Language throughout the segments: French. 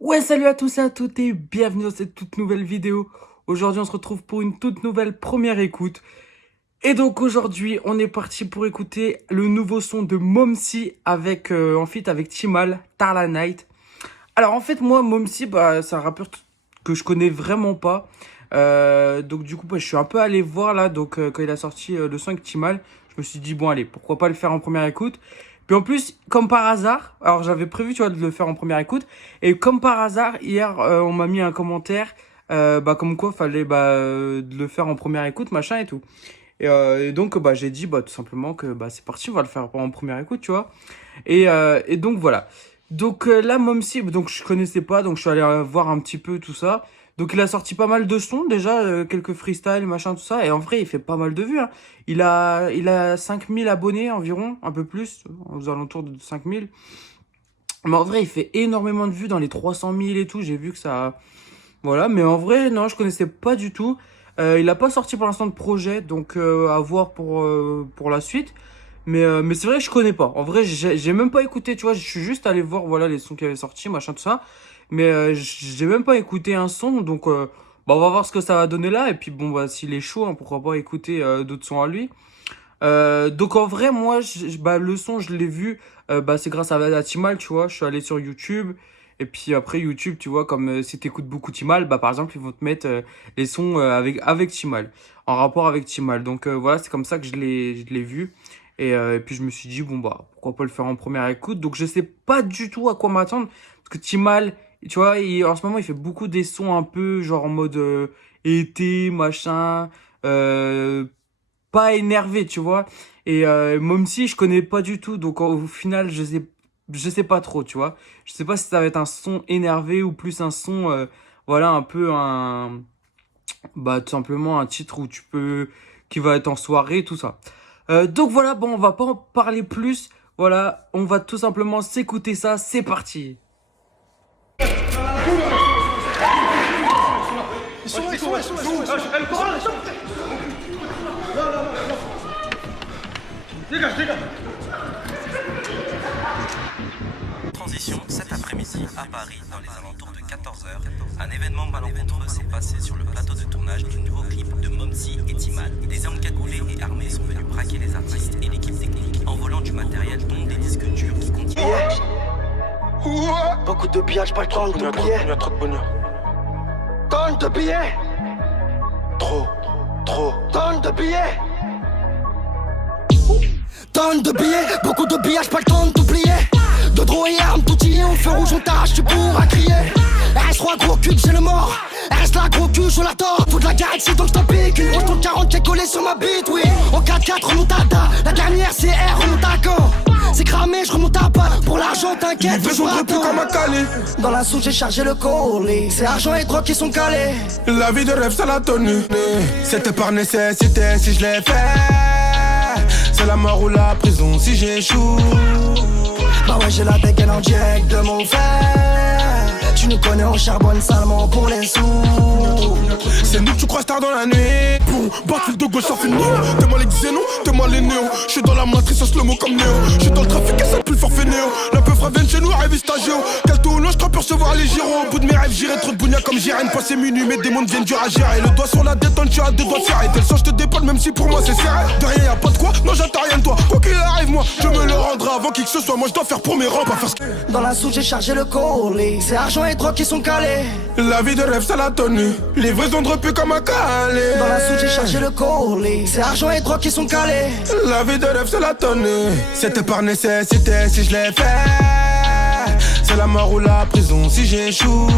Ouais, salut à tous et à toutes et bienvenue dans cette toute nouvelle vidéo. Aujourd'hui, on se retrouve pour une toute nouvelle première écoute. Et donc aujourd'hui, on est parti pour écouter le nouveau son de Momsi avec en feat avec Timal, Tarla Night. Alors en fait, moi, Momsi, c'est un rappeur que je connais vraiment pas. Donc du coup, je suis un peu allé voir là. Donc quand il a sorti le son avec Timal, je me suis dit bon allez, pourquoi pas le faire en première écoute. Puis en plus, comme par hasard, alors j'avais prévu tu vois de le faire en première écoute, et comme par hasard hier, on m'a mis un commentaire, comme quoi fallait de le faire en première écoute, machin et tout. Et donc j'ai dit tout simplement que c'est parti, on va le faire en première écoute, tu vois. Et donc voilà. Donc là, Momsi, donc je connaissais pas, donc je suis allé voir un petit peu tout ça. Donc il a sorti pas mal de sons déjà, quelques freestyles, machin, tout ça. Et en vrai, il fait pas mal de vues, hein. Il a 5000 abonnés environ, un peu plus, aux alentours de 5000. Mais en vrai, il fait énormément de vues dans les 300 000 et tout. J'ai vu que ça... Voilà, mais en vrai, non, je connaissais pas du tout. Il a pas sorti pour l'instant de projet, donc à voir pour la suite. Mais c'est vrai que je connais pas. En vrai, j'ai même pas écouté, tu vois. Je suis juste allé voir voilà les sons qui avaient sorti, machin, tout ça. Mais j'ai même pas écouté un son, donc on va voir ce que ça va donner là. Et puis bon, s'il est chaud, hein, pourquoi pas écouter d'autres sons à lui. Donc en vrai, moi, le son, je l'ai vu, c'est grâce à Timal, tu vois. Je suis allé sur YouTube. Et puis après YouTube, tu vois, comme si t'écoutes beaucoup Timal, par exemple, ils vont te mettre les sons avec Timal, en rapport avec Timal. Donc voilà, c'est comme ça que je l'ai vu. Et puis je me suis dit, bon pourquoi pas le faire en première écoute. Donc je sais pas du tout à quoi m'attendre. Parce que Timal, tu vois, en ce moment, il fait beaucoup des sons un peu genre en mode été, machin. Euh, Pas énervé, tu vois. Et Momsi, je connais pas du tout, donc au final, je sais pas trop, tu vois. Je sais pas si ça va être un son énervé ou plus un son, voilà, un peu tout simplement un titre où qui va être en soirée, tout ça. Donc voilà, bon, on va pas en parler plus. Voilà, on va tout simplement s'écouter ça. C'est parti. Transition, cet après-midi, à Paris, dans les alentours de 14 heures, un événement malencontreux s'est passé sur le plateau de tournage du nouveau clip de Momsi et Timal. Des hommes cagoulés et armés sont venus braquer les artistes et l'équipe technique en volant du matériel dont des disques durs qui contiennent... Beaucoup de billets, j'ai pas le temps de billets. Il y a trop de bonheur. Tonnes de billets. Trop. Tonnes de billets. Tonnes de billets, beaucoup de billets, j'ai pas le temps de t'oublier. De drôle et armes, tout y est, au feu rouge, on t'arrache, tu pourras crier. RS3, gros cul, j'ai le mort. RS là, gros cul, je la tords. Faut de la galaxie, donc je t'en pique. Une ton 40 qui est collé sur ma bite, oui. En 4-4, remontada. La dernière, c'est R, remonte à quand? C'est cramé, je remonte à pas. Pour l'argent, t'inquiète, je Livraison de plus comme un calé. Dans la souche, j'ai chargé le colis. C'est argent et drogue qui sont calés. La vie de rêve, ça l'a tenue. C'était par nécessité si je l'ai fait. C'est la mort ou la prison si j'échoue. Bah ouais, j'ai la dégaine en direct de mon frère. Tu nous connais, on charbonne salement pour les sous. C'est nous que tu croises tard dans la nuit. Boum, battlefield de gauche, ça finit. T'es-moi les xénos, t'es-moi les néos. J'suis dans la matrice, en slow-mo comme Néo. J'suis dans le trafic et ça pue le forfait Néo. La peu fera chez nous, arrive stagio. Quel tournoi, j'crois percevoir les gyros. Au bout de mes rêves, j'irai trop de bougna comme Jirène. Passé minuit, mes démons deviennent durs à gérer. Le doigt sur la détente, tu as deux doigts de fer. Et tel sens, j'te dépanne, même si pour moi c'est serré. De rien, y'a pas de quoi, non j'attends rien de toi. Quoi qu'il arrive, moi, je me le rendrai avant qui que ce soit. Moi, j'dois faire pour mes rangs, pas faire ce Dans la souche, j'ai chargé le colis. C'est argent et drogue qui sont calés. La vie de rêve, ça l'a tenue. Livraison de repu comme un calé. Dans la souche, j'ai chargé le colis. C'est argent et drogue qui sont calés. La vie de rêve, c'est la tenue. C'était par nécessité si je l'ai fait. C'est la mort ou la prison si j'échoue.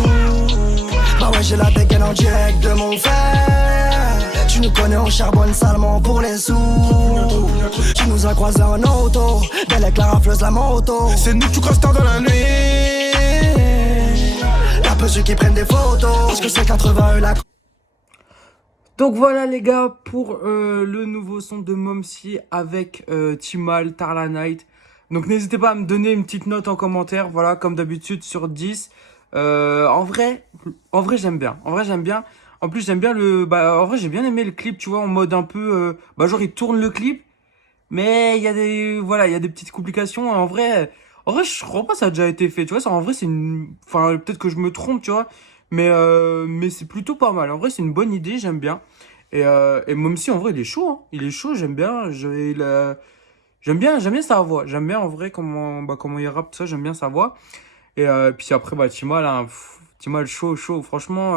Bah ouais, j'ai la dégaine en direct de mon frère. Tu nous connais, on charbonne salement pour les sous. Tu nous as croisés en auto. Belle avec la rafleuse, la moto. C'est nous que tu crosses tard dans la nuit. Y'a peu ceux qui prennent des photos. Parce que c'est 80 la. Donc voilà les gars pour le nouveau son de Momsi avec Timal, Tarla Night. Donc n'hésitez pas à me donner une petite note en commentaire, voilà, comme d'habitude sur 10. En vrai j'aime bien. En vrai j'aime bien. En plus j'aime bien en vrai j'ai bien aimé le clip, tu vois, en mode un peu genre il tourne le clip, mais il y a des petites complications. En vrai En vrai, je crois pas que ça a déjà été fait, tu vois. En vrai, c'est une... Enfin, peut-être que je me trompe, tu vois. Mais c'est plutôt pas mal. En vrai, c'est une bonne idée, j'aime bien. Et même si, en vrai, il est chaud, hein. Il est chaud, j'aime bien. J'aime bien sa voix. J'aime bien, en vrai, comment il rappe, tout ça. J'aime bien sa voix. Puis après, bah, Timal, hein, Timal, chaud, chaud. Franchement,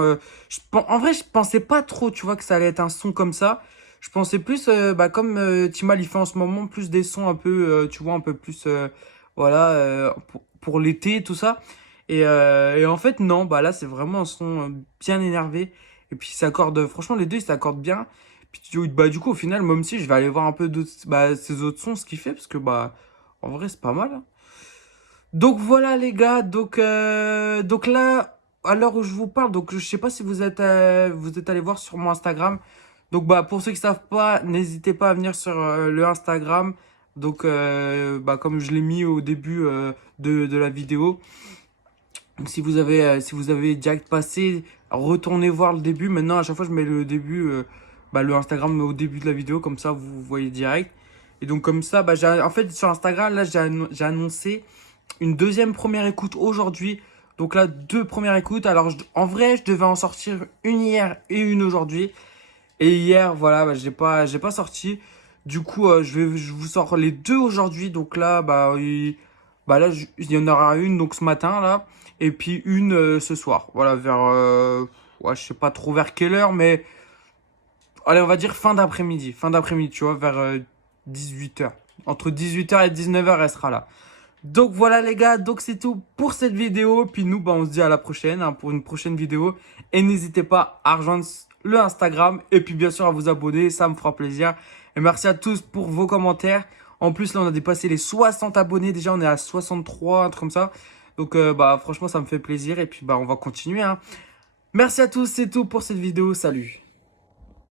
en vrai, je pensais pas trop, tu vois, que ça allait être un son comme ça. Je pensais plus, bah, comme Timal, il fait en ce moment plus des sons un peu, tu vois, un peu plus, voilà, pour l'été, tout ça. Et en fait, non, bah là, c'est vraiment un son bien énervé. Et puis, il s'accorde, franchement, les deux, ils s'accordent bien. Puis, bah, du coup, au final, moi aussi, je vais aller voir un peu bah, ces autres sons, ce qu'il fait, parce que, bah, en vrai, c'est pas mal, hein. Donc voilà les gars, donc là, à l'heure où je vous parle, donc je sais pas si vous êtes allé voir sur mon Instagram. Donc bah pour ceux qui savent pas, n'hésitez pas à venir sur le Instagram. Donc bah comme je l'ai mis au début de la vidéo. Donc si vous avez direct passé, retournez voir le début. Maintenant à chaque fois je mets le début, bah, le Instagram au début de la vidéo, comme ça vous voyez direct. Et donc comme ça, bah en fait sur Instagram là j'ai annoncé une deuxième première écoute aujourd'hui. Donc là, deux premières écoutes. Alors, en vrai, je devais en sortir une hier et une aujourd'hui. Et hier, voilà, bah, j'ai pas sorti. Du coup, je vous sors les deux aujourd'hui. Donc là, bah là, il y en aura une donc ce matin là, et puis une ce soir. Voilà, vers, ouais, je sais pas trop vers quelle heure, mais allez, on va dire fin d'après-midi, tu vois, vers 18h. Entre 18h et 19h, elle sera là. Donc voilà les gars, donc c'est tout pour cette vidéo. Puis nous, bah, on se dit à la prochaine, hein, pour une prochaine vidéo. Et n'hésitez pas à rejoindre le Instagram. Et puis bien sûr à vous abonner, ça me fera plaisir. Et merci à tous pour vos commentaires. En plus là on a dépassé les 60 abonnés. Déjà on est à 63, un truc comme ça. Donc bah franchement ça me fait plaisir. Et puis bah on va continuer, hein. Merci à tous, c'est tout pour cette vidéo. Salut.